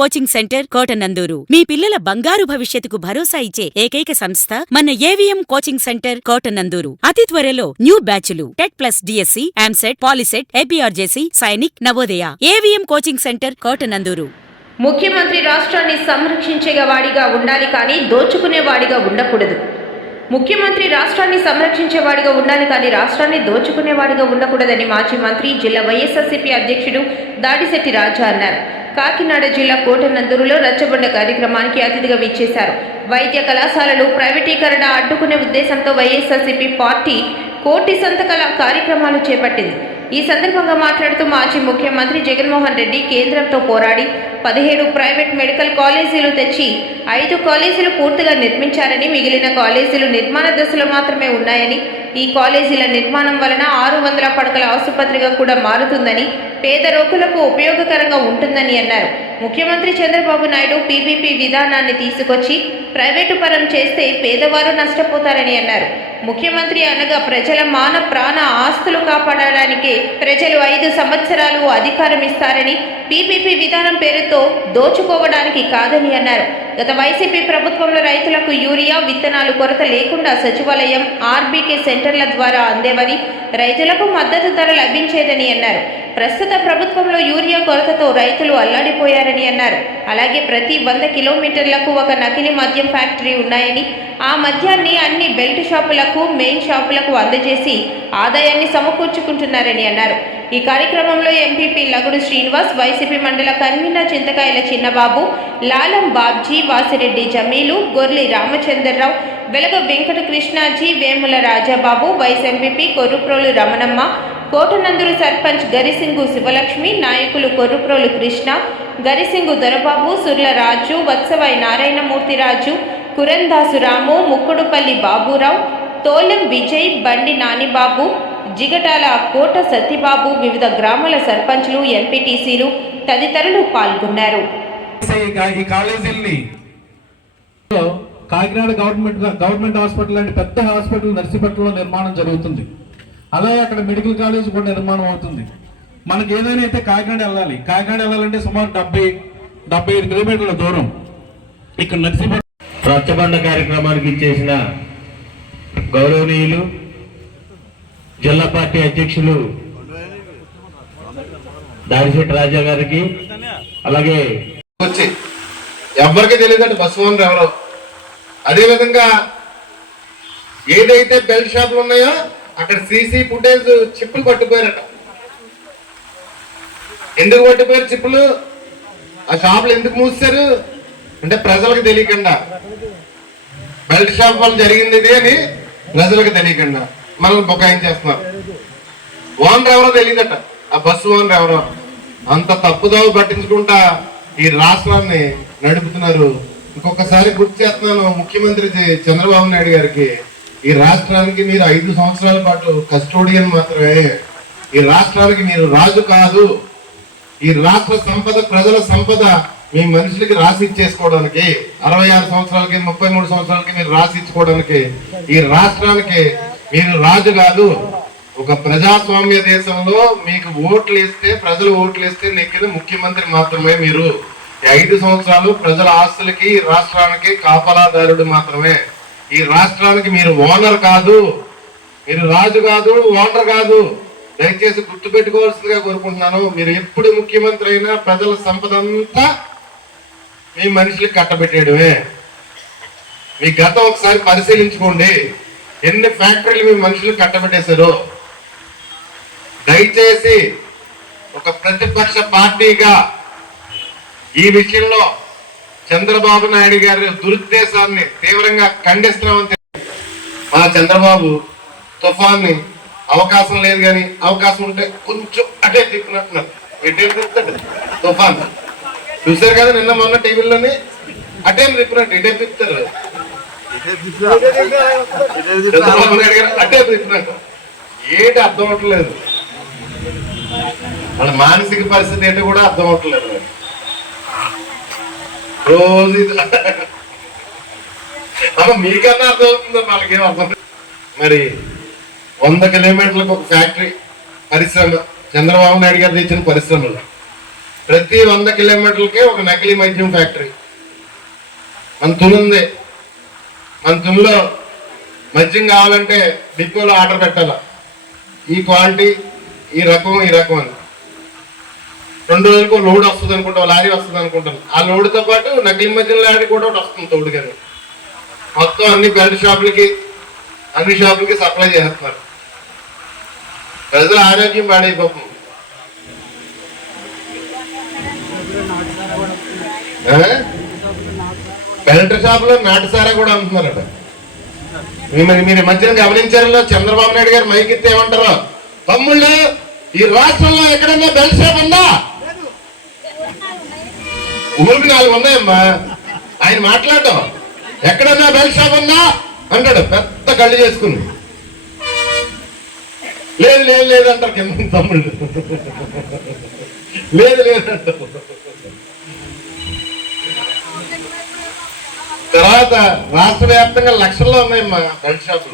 Coaching centre Kotananduru మీ పిల్లల బంగారు భవిష్యత్తుకు భరోసా ఇచ్చే ఏకైక సంస్థ మన ఏవిఎం కోచింగ్ సెంటర్ కోటనందూరు. అతి త్వరలో న్యూ బ్యాచ్లు TET plus DSC, EAMCET, POLYCET, APRJC, Sainik, Navodaya. AVM coaching centre Kotananduru. ముఖ్యమంత్రి రాష్ట్రాన్ని సంరక్షించేవాడిగా ఉండాలి కానీ దోచుకునేవాడిగా ఉండకూడదు. ముఖ్యమంత్రి రాష్ట్రాన్ని సంరక్షించేవాడిగా ఉండాలి కానీ రాష్ట్రాన్ని దోచుకునేవాడిగా ఉండకూడదని మాజీ మంత్రి, జిల్లా వైఎస్ఆర్సీపీ అధ్యక్షుడు దాడిశెట్టి రాజా అన్నారు. కాకినాడ జిల్లా కోటనందూరులో రచ్చబండ కార్యక్రమానికి అతిథిగా విచ్చేశారు. వైద్య కళాశాలలు ప్రైవేటీకరణ అడ్డుకునే ఉద్దేశంతో వైఎస్ఆర్సీపీ పార్టీ కోటి సంతకాల కార్యక్రమాలు చేపట్టింది. ఈ సందర్భంగా మాట్లాడుతూ మాజీ ముఖ్యమంత్రి జగన్మోహన్ రెడ్డి కేంద్రంతో పోరాడి 17 ప్రైవేట్ మెడికల్ కాలేజీలు తెచ్చి 5 కాలేజీలు పూర్తిగా నిర్మించారని, మిగిలిన కాలేజీలు నిర్మాణ దశలో మాత్రమే ఉన్నాయని, ఈ కాలేజీల నిర్మాణం వలన 600 పడకల ఆసుపత్రిగా కూడా మారుతుందని, పేద రోగులకు ఉపయోగకరంగా ఉంటుందని అన్నారు. ముఖ్యమంత్రి చంద్రబాబు నాయుడు పీపీపీ విధానాన్ని తీసుకొచ్చి ప్రైవేటు పరం చేస్తే పేదవారు నష్టపోతారని అన్నారు. ముఖ్యమంత్రి అనగా ప్రజల మాన ప్రాణ ఆస్తులు కాపాడడానికే ప్రజలు 5 సంవత్సరాలు అధికారం ఇస్తారని, పీపీపీ విధానం పేరుతో దోచుకోవడానికి కాదని అన్నారు. గత వైసీపీ ప్రభుత్వంలో రైతులకు యూరియా విత్తనాలు కొరత లేకుండా సచివాలయం, ఆర్బీకే సెంటర్ల ద్వారా అందేవని, రైతులకు మద్దతు ధర లభించేదని అన్నారు. ప్రస్తుత ప్రభుత్వంలో యూరియా కొరతతో రైతులు అల్లాడిపోయారని అన్నారు. అలాగే ప్రతి 100 కిలోమీటర్లకు ఒక నకిలీ మద్యం ఫ్యాక్టరీ ఉన్నాయని, ఆ మద్యాన్ని అన్ని బెల్ట్ షాపులకు, మెయిన్ షాపులకు అందజేసి ఆదాయాన్ని సమకూర్చుకుంటున్నారని అన్నారు. ఈ కార్యక్రమంలో ఎంపీపీ లగుడు శ్రీనివాస్, వైసీపీ మండల కన్వీనర్ చింతకాయల చిన్నబాబు, లాలం బాబ్జీ, వాసిరెడ్డి జమీలు, గొర్లి రామచంద్రరావు, వెలగ వెంకట కృష్ణాజీ, వేముల రాజాబాబు, వైస్ ఎంపీపీ కొర్రుప్రోలు రమణమ్మ, కోటనందూరు సర్పంచ్ గరిసింగు శివలక్ష్మి, నాయకులు కొర్రుప్రోలు కృష్ణ, గరిసింగు దొరబాబు, సుర్ల రాజు, వత్సవాయి నారాయణమూర్తిరాజు, కురందాసు రాము, ముక్కుడుపల్లి బాబురావు, తోలెం విజయ్, బండి నానిబాబు, జిగటాల కోట సత్యబాబు, వివిధ గ్రామాల సర్పంచ్లు, ఎంపీటీసీలు తదితరులు పాల్గొన్నారు. ఈ కాలేజీల్ని కాకినాడ గవర్నమెంట్ హాస్పిటల్ లాంటి పెద్ద హాస్పిటల్ నర్సీపట్నంలో నిర్మాణం జరుగుతుంది. అలాగే అక్కడ మెడికల్ కాలేజ్ కూడా నిర్మాణం అవుతుంది. మనకి ఏదైనా అయితే కాకినాడ వెళ్ళాలంటే సుమారు 75 కిలోమీటర్ల దూరం. ఇక్కడ నర్సీపట్నం రచ్చబండ కార్యక్రమానికి ఇచ్చేసిన గౌరవనీయులు జిల్లా పార్టీ అధ్యక్షులు దాడిశెట్టి రాజా గారికి, అలాగే వచ్చి ఎవరికి తెలియదంటే బస్సు ఎవరో, అదేవిధంగా ఏదైతే బెల్ట్ షాపులు ఉన్నాయో అక్కడ సీసీ ఫుటేజ్ చిప్పులు పట్టుకుపోయారట. ఎందుకు పట్టుకుపోయారు చిప్పులు? ఆ షాపులు ఎందుకు మూసారు అంటే ప్రజలకు తెలియకుండా, బెల్ట్ షాప్ వల్ల జరిగింది ఇది అని ప్రజలకు తెలియకుండా మనల్ని బుకాయించేస్తున్నారు. ఓనర్ ఎవరో తెలియదట, ఆ బస్సు ఓనర్ ఎవరో. అంత తప్పుదోవ పట్టించుకుంటా ఈ రాష్ట్రాన్ని నడుపుతున్నారు. ఇంకొకసారి గుర్తు చేస్తున్నాను ముఖ్యమంత్రి చంద్రబాబు నాయుడు గారికి, ఈ రాష్ట్రానికి మీరు 5 సంవత్సరాల పాటు కస్టోడియన్ మాత్రమే. ఈ రాష్ట్రానికి మీరు రాజు కాదు. ఈ రాష్ట్ర సంపద, ప్రజల సంపద మీ మనుషులకి రాసి ఇచ్చేసుకోవడానికి, 66 సంవత్సరాలకి 33 సంవత్సరాలకి మీరు రాసి ఇచ్చుకోవడానికి ఈ రాష్ట్రానికి మీరు రాజు కాదు. ఒక ప్రజాస్వామ్య దేశంలో మీకు ఓట్లు వేస్తే, ప్రజలు ఓట్లు వేస్తే నెక్కిన ముఖ్యమంత్రి మాత్రమే మీరు. 5 సంవత్సరాలు ప్రజల ఆస్తులకి, రాష్ట్రానికి కాపలాదారుడు మాత్రమే. ఈ రాష్ట్రానికి మీరు ఓనర్ కాదు, మీరు రాజు కాదు, ఓనర్ కాదు. దయచేసి గుర్తు పెట్టుకోవాల్సిందిగా కోరుకుంటున్నాను. మీరు ఎప్పుడు ముఖ్యమంత్రి అయినా ప్రజల సంపద అంతా మీ మనుషులకి కట్టబెట్టేయడమే. మీ గతం ఒకసారి పరిశీలించుకోండి, ఎన్ని ఫ్యాక్టరీలు మీ మనుషులకు కట్టబెట్టేశారు. దయచేసి ఒక ప్రతిపక్ష పార్టీగా ఈ విషయంలో చంద్రబాబు నాయుడు గారి దురుద్దేశాన్ని తీవ్రంగా ఖండిస్తున్నామని. మా చంద్రబాబు తుఫాన్ని అవకాశం లేదు కానీ అవకాశం ఉంటే కొంచెం అటే తిప్పినట్టున్నారు. ఎటే తిప్పుతాడు తుఫాన్ చూసారు కదా నిన్న మొన్న టీవీలోని, అటే తిప్పినట్టు ఇటే తిప్పుతారు. చంద్రబాబు నాయుడు గారు అటే తిప్పినట్టు ఏంటి అర్థం అవట్లేదు. వాళ్ళ మానసిక పరిస్థితి ఏంటో కూడా అర్థం అవట్లేదు. రోజు మీకన్నా అర్థం అవుతుందో వాళ్ళకేం అర్థం. మరి 100 కిలోమీటర్లకు ఒక ఫ్యాక్టరీ, పరిశ్రమ, చంద్రబాబు నాయుడు గారు తెచ్చిన పరిశ్రమలు ప్రతి 100 కిలోమీటర్లకే ఒక నకిలీ మద్యం ఫ్యాక్టరీ. మన తులుంది, మన తుల్లో మద్యం కావాలంటే డిపోలో ఆర్డర్ పెట్టాలా, ఈ క్వాలిటీ, ఈ రకం అని. 2 రోజులకు లోడ్ వస్తుంది అనుకుంటాం, లారీ వస్తుంది అనుకుంటాను. ఆ లోడ్తో పాటు నకిలీ మద్యం లారీ కూడా ఒకటి వస్తుంది తోడుగానే. మొత్తం అన్ని బెల్ట్ షాపులకి, అన్ని షాపులకి సప్లై చేస్తున్నారు. ప్రజల ఆరోగ్యం పాడైపోతుంది. బెల్ట్ షాపులో నాటుసారా కూడా అమ్ముతున్నారట. మీరు మధ్యన గమనించారో, చంద్రబాబు నాయుడు గారు మైక్ ఎత్తి ఏమంటారో, తమ్ముళ్ళు ఈ రాష్ట్రంలో ఎక్కడన్నా బెల్ట్ షాప్ ఉందా? ఊరికి 4 ఉన్నాయమ్మా. ఆయన మాట్లాడటం ఎక్కడన్నా బెల్ట్ షాప్ ఉందా అంటాడు పెద్ద కళ్ళు చేసుకుని. లేదు లేదు లేదు అంటారు కింద తమ్ముళ్ళు. లేదు లేదు అంటారు. తర్వాత రాష్ట్ర వ్యాప్తంగా లక్షల్లో ఉన్నాయమ్మా బెల్ట్ షాపులు.